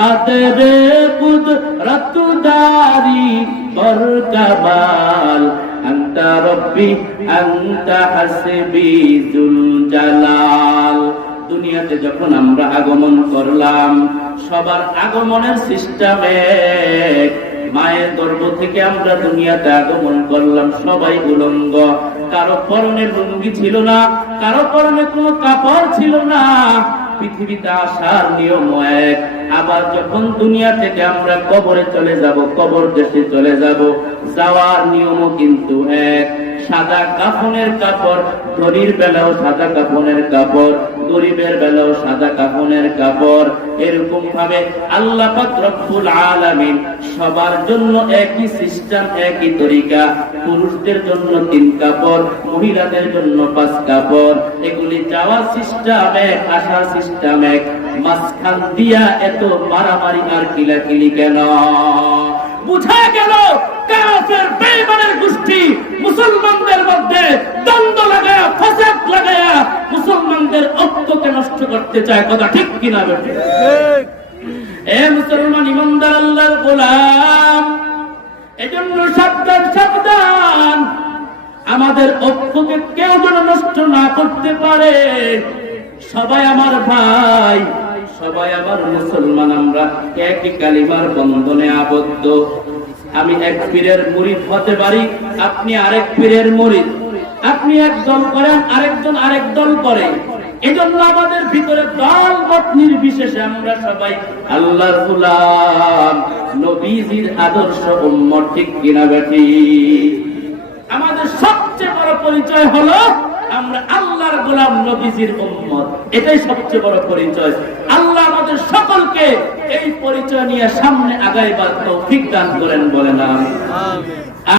কাদরে কুদরত দারি বর কামাল আনতা রব্বি আনতা হাসবি যুল জালাল। দুনিয়াতে যখন আমরা আগমন করলাম, সবার আগমনের সিস্টেমে মায়ের গর্ভ থেকে আমরা দুনিয়াতে আগমন করলাম সবাই উলঙ্গ। কারো পরনে লুঙ্গি ছিল না, কারো পরনে কোনো কাপড় ছিল না। পৃথিবীতে আসার নিয়ম এক, আবার যখন দুনিয়া থেকে আমরা কবরে চলে যাব, কবর দেশে চলে যাব, যাওয়ার নিয়মও কিন্তু এক। সাদা কাফনের কাপড়, ধনীর বেলাও সাদা কাফনের কাপড়, গরিবের বেলাও সাদা কাফনের কাপড়। এরকম ভাবে আল্লাহ পাক রব্বুল আলামিন সবার জন্য একই সিস্টেম, একই তরিকা। পুরুষদের জন্য 3 কাপড়, মহিলাদের জন্য 5 কাপড়। এগুলি যাওয়ার সিস্টেম এক, আসার সিস্টেম এক। মাঝখান দিয়া এত মারামারি আর কিলাকিলি কেন? বুঝা গেল কাফের বেঈমানের গোষ্ঠী মুসলমানদের মধ্যে দ্বন্দ্ব লাগায়া, ফাসাদ লাগায়া মুসলমানদের ঐক্যকে নষ্ট করতে চায়। কথা ঠিক কিনা বেঠিক? এ মুসলমান ইমানদার আল্লাহর গোলাম, এজন্য সাবধান, সাবধান। আমাদের ঐক্যকে কেউ যেন নষ্ট না করতে পারে। সবাই আমার ভাই, সবাই আমার মুসলমান, আমরা একই কালিমার বন্ধনে আবদ্ধ। আমি এক পীরের মুরিদ হতে পারি, আপনি আরেক পীরের মুরিদ। আপনি এক দল করেন, আরেকজন আরেক দল করে। এজন্য আমাদের ভিতরে দল মত নির্বিশেষে আমরা সবাই আল্লাহর গোলাম, নবীজির আদর্শ উম্মত। ঠিক কিনা বেঠিক? আমাদের সবচেয়ে বড় পরিচয় হলো আমরা আল্লাহর গোলাম, নবীজির উম্মত। এটাই সবচেয়ে বড় পরিচয়। আল্লাহ আমাদের সকলকে এই পরিচয় নিয়ে সামনে আগাইবার তৌফিক দান করেন, বলেন আমিন।